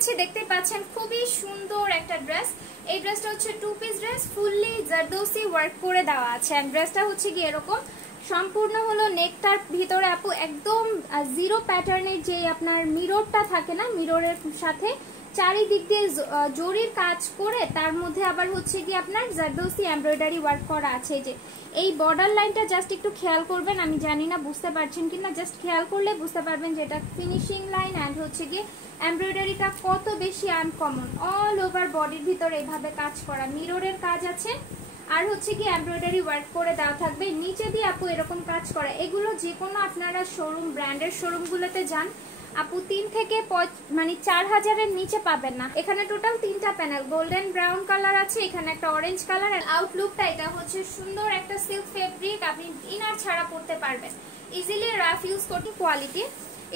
করেছি, দেখতে পাচ্ছেন খুবই সুন্দর একটা ড্রেস। এই ড্রেসটা হচ্ছে two piece dress, fully zardozi work করে দেওয়া আছে। এন্ড ড্রেসটা হচ্ছে কি এরকম সম্পূর্ণ হলো নেকটার ভিতরে আপু একদম জিরো প্যাটার্নের যে আপনার মিররটা থাকে না, মিররের সাথে চারিদিক দিয়ে জরির কাজ করে তার মধ্যে আবার হচ্ছে কি আপনার জারদৌসি এমব্রয়ডারি ওয়ার্ক করা আছে। যে এই বর্ডার লাইনটা জাস্ট একটু খেয়াল করবেন, আমি জানি না বুঝতে পারছেন কিনা, জাস্ট খেয়াল করলে বুঝতে পারবেন যে এটা ফিনিশিং লাইন এন্ড হচ্ছে কি এমব্রয়ডারিটা কত বেশি আনকমন। অল ওভার বডির ভিতরে এইভাবে কাজ করা, মিররের কাজ আছে আর হচ্ছে কি এমব্রয়ডারি ওয়ার্ক করে দেওয়া থাকবে। নিচে দিয়ে আপু এরকম কাজ করা, এগুলো যে কোনো আপনারা শোরুম ব্র্যান্ডের শোরুমগুলোতে যান আপু 3 থেকে মানে 4000-এর নিচে পাবেন না। এখানে টোটাল 3টা প্যানেল, গোল্ডেন ব্রাউন কালার আছে, এখানে একটা অরেঞ্জ কালার। আর আউটলুকটা এটা হচ্ছে সুন্দর একটা সিল্ক ফেব্রিক, আপনি ইনার ছাড়া পরতে পারবেন ইজিলি, রাফ ইউজ করতে কোয়ালিটি।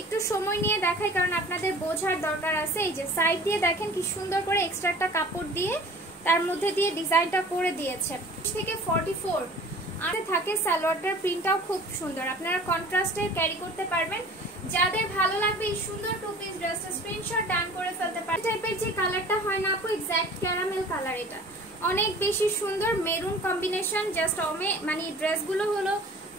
একটু সময় নিয়ে দেখাই কারণ আপনাদের বোঝার দরকার আছে। এই যে সাইড দিয়ে দেখেন কি সুন্দর করে এক্সট্রা একটা কাপড় দিয়ে তার মধ্যে দিয়ে ডিজাইনটা করে দিয়েছে। থেকে 44 আর থাকে সালোয়ারটার প্রিন্টটাও খুব সুন্দর, আপনারা কন্ট্রাস্টে ক্যারি করতে পারবেন। যাদের ভালো লাগবে এই সুন্দর টু পিস ড্রেসটা স্ক্রিনশট ডাউন করে ফেলতে পারেন। টাইপের যে কালারটা হয় না আপু, এক্স্যাক্ট ক্যারামেল কালার, এটা অনেক বেশি সুন্দর মেরুন কম্বিনেশন। জাস্ট মানে ড্রেসগুলো হলো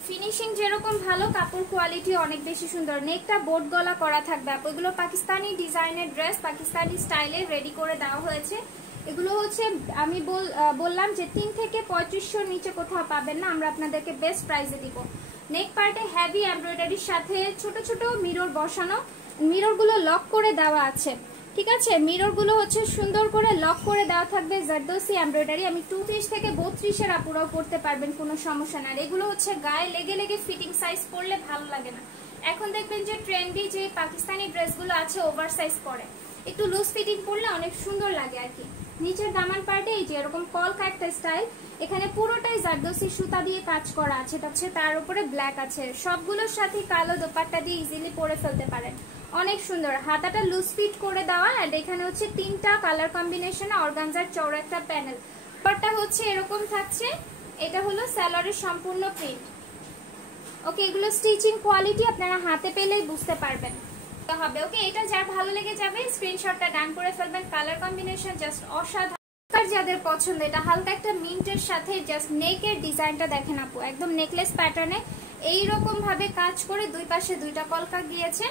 ফিনিশিং যেরকম ভালো, কাপড় কোয়ালিটি অনেক বেশি সুন্দর। নেকটা বোট গলা করা থাকবে আপু, এগুলো পাকিস্তানি ডিজাইনের ড্রেস, পাকিস্তানি স্টাইলে রেডি করে দেওয়া হয়েছে। এগুলো হচ্ছে আমি বললাম যে 3 থেকে 3500 নিচে কোথাও পাবেন না, আমরা আপনাদেরকে বেস্ট প্রাইসে দিব। নেক পার্টে হেভি এমব্রয়ডারির সাথে ছোট ছোট মিরর বসানো, মিররগুলো লক করে দেওয়া আছে, ঠিক আছে। মিররগুলো হচ্ছে সুন্দর করে লক করে দেওয়া থাকবে, জারদৌসি এমব্রয়ডারি। আমি 32 থেকে 32-এর আপুরাও পড়তে পারবেন, কোনো সমস্যা না। আর এগুলো হচ্ছে গায়ে লেগে লেগে ফিটিং সাইজ পরলে ভালো লাগে না। এখন দেখবেন যে ট্রেন্ডি যে পাকিস্তানি ড্রেসগুলো আছে ওভার সাইজ পরে, একটু লুজ ফিটিং পরলে অনেক সুন্দর লাগে আর কি। নিচের দামান পার্টে এই যে এরকম কলকা একটা স্টাইল, এখানে পুরোটাই জারদৌসি সুতা দিয়ে কাজ করা আছে, তার উপরে ব্ল্যাক আছে। সবগুলোর সাথে কালো দোপাট্টা দিয়ে ইজিলি পরে ফেলতে পারেন, অনেক সুন্দর। হাতাটা লুজ ফিট করে দেওয়া, আর এখানে হচ্ছে 3টা কালার কম্বিনেশনে অর্গানজার চওড়া একটা প্যানেল। পার্টটা হচ্ছে এরকম থাকছে, এটা হলো সালোয়ারের সম্পূর্ণ প্রিন্ট। ওকে, এগুলো স্টিচিং কোয়ালিটি আপনারা হাতে পেলেই বুঝতে পারবেন হবে। ওকে, এটা যার ভালো লেগে যাবে স্ক্রিনশটটা ডান করে ফেলবেন। কালার কম্বিনেশন জাস্ট অসাধারণ। যাদের পছন্দ, এটা হালকা একটা মিন্টের সাথে জাস্ট নেকের ডিজাইনটা দেখেন আপু, একদম নেকলেস প্যাটার্নে এইরকম ভাবে কাজ করে দুই পাশে 2টা কলকা গিয়েছে।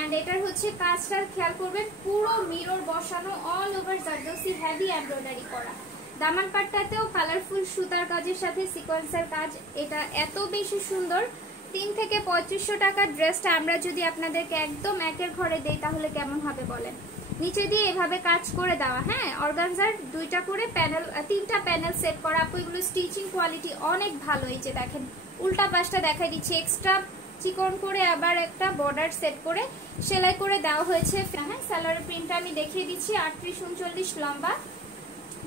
এন্ড এটার হচ্ছে কাজটার খেয়াল করবেন, পুরো মিরর বসানো, all over zardozi heavy embroidery করা। দামান পাটটাতেও কালারফুল সুতার কাজের সাথে সিকোয়েন্সের কাজ, এটা এত বেশি সুন্দর। 3 থেকে 3500 টাকার ড্রেসটা আমরা যদি আপনাদেরকে একদম একের ঘরে দেই তাহলে কেমন হবে বলেন। নিচে দিয়ে এভাবে কাজ করে দেওয়া, হ্যাঁ, অর্গানজার 2টা করে প্যানেল, 3টা প্যানেল সেট করা আপু। এগুলো স্টিচিং কোয়ালিটি অনেক ভালো। এই যে দেখেন উল্টা পাশটা দেখাই দিচ্ছি, এক্সট্রা চিকন করে আবার একটা বর্ডার সেট করে সেলাই করে দেওয়া হয়েছে। হ্যাঁ, সালোয়ারের প্রিন্টটা আমি দেখিয়ে দিচ্ছি। 38-39 লম্বা,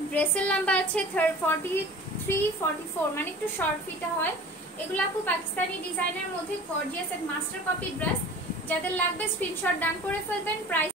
ড্রেসের লম্বা আছে 43-44, মানে একটু শর্ট ফিটা হয়। এগুলো আপু পাকিস্তানি ডিজাইনের মধ্যে গর্জিয়াস এক মাস্টার কপি ড্রেস। যাদের লাগবে স্ক্রিনশট ডান করে ফেলবেন। প্রাইস